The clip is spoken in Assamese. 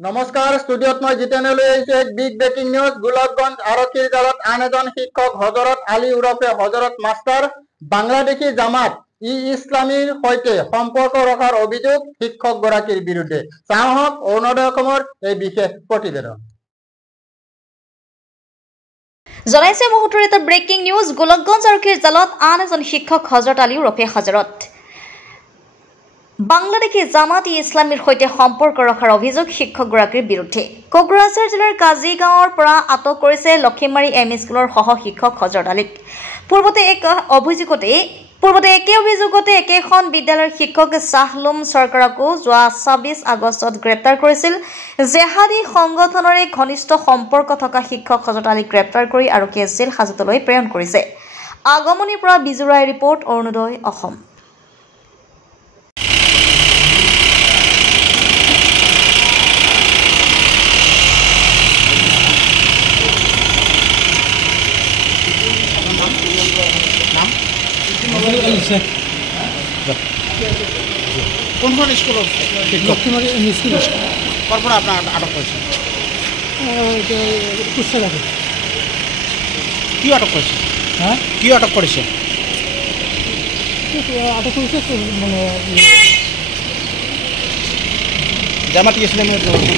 নমস্কাৰ ষ্টুডিঅ'ত মই জিতেনলৈ আহিছোঁ এক বিগ ব্ৰেকিং নিউজ। গোলাপগঞ্জ আৰক্ষীৰ জালত আন এজন শিক্ষক হজৰত আলী ওৰফে হজৰত মাষ্টাৰ বাংলাদেশী জামাত ইছলামীৰ সৈতে সম্পৰ্ক ৰখাৰ অভিযোগ শিক্ষকগৰাকীৰ বিৰুদ্ধে। চাওক অৰুণোদয় অসমৰ এই বিশেষ প্ৰতিবেদন। জনাইছে মুহূৰ্তৰ এটা ব্ৰেকিং নিউজ। গোলাপগঞ্জ আৰক্ষীৰ জালত আন এজন শিক্ষক হজৰত আলী ওৰফে হজৰত বাংলাদেশী জামাত ইছলামীৰ সৈতে সম্পৰ্ক ৰখাৰ অভিযোগ শিক্ষকগৰাকীৰ বিৰুদ্ধে। কোকৰাঝাৰ জিলাৰ কাজিগাঁৱৰ পৰা আটক কৰিছে লক্ষীমাৰী এম ই স্কুলৰ সহ শিক্ষক হজৰত আলীক। পূৰ্বতে একে অভিযোগতে একেখন বিদ্যালয়ৰ শিক্ষক চাহলুম চৰকাৰকো যোৱা ২৬ আগষ্টত গ্ৰেপ্তাৰ কৰিছিল। জেহাদী সংগঠনৰে ঘনিষ্ঠ সম্পৰ্ক থকা শিক্ষক হজৰত আলীক গ্ৰেপ্তাৰ কৰি আৰক্ষীয়ে জেল হাজতলৈ প্ৰেৰণ কৰিছে। আগমনিৰ পৰা বিজু ৰায় ৰিপৰ্ট, অৰুণোদয় অসম। কোনখন স্কুলত লক্ষীমাৰী স্কুল ক'ৰ পৰা আপোনাক আটক কৰিছে? কি আটক কৰিছে? কি আটক কৰিছে? আটক কৰিছে মানে জামাত ইছলামী নেকি?